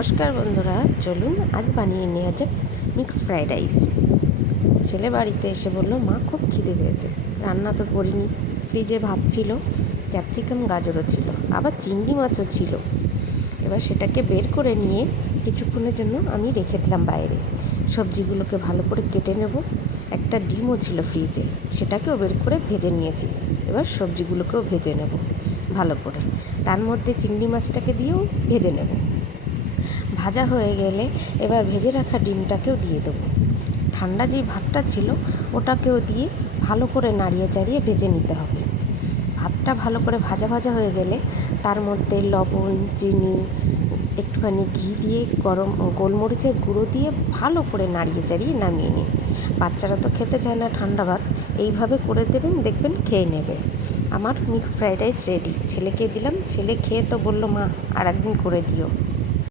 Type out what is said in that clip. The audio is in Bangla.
নমস্কার বন্ধুরা, চলুন আজ বানিয়ে নেওয়া যাক মিক্স ফ্রাইড রাইস। ছেলে বাড়িতে এসে বলল, মা খুব খিদে পেয়েছে। রান্না তো করিনি, ফ্রিজে ভাত ছিল, ক্যাপসিকাম গাজরও ছিল, আবার চিংড়ি মাছও ছিল। এবার সেটাকে বের করে নিয়ে কিছুক্ষণের জন্য আমি রেখে দিলাম বাইরে। সবজিগুলোকে ভালো করে কেটে নেব। একটা ডিমও ছিল ফ্রিজে, সেটাকেও বের করে ভেজে নিয়েছি। এবার সবজিগুলোকেও ভেজে নেব ভালো করে, তার মধ্যে চিংড়ি মাছটাকে দিয়েও ভেজে নেব। ভাজা হয়ে গেলে এবার ভেজে রাখা ডিমটাকেও দিয়ে দেবো। ঠান্ডা যে ভাতটা ছিল ওটাকেও দিয়ে ভালো করে নাড়িয়ে চাড়িয়ে ভেজে নিতে হবে। ভাতটা ভালো করে ভাজা ভাজা হয়ে গেলে তার মধ্যে লবণ, চিনি, একটুখানি ঘি দিয়ে গোলমরিচের গুঁড়ো দিয়ে ভালো করে নাড়িয়ে চাড়িয়ে নামিয়ে নিই। বাচ্চারা তো খেতে চায় না ঠান্ডা ভাত, এইভাবে করে দেবেন, দেখবেন খেয়ে নেবে। আমার মিক্স ফ্রাইড রাইস রেডি। ছেলেকে দিলাম, ছেলে খেয়ে তো বলল, মা আর একদিন করে দিও।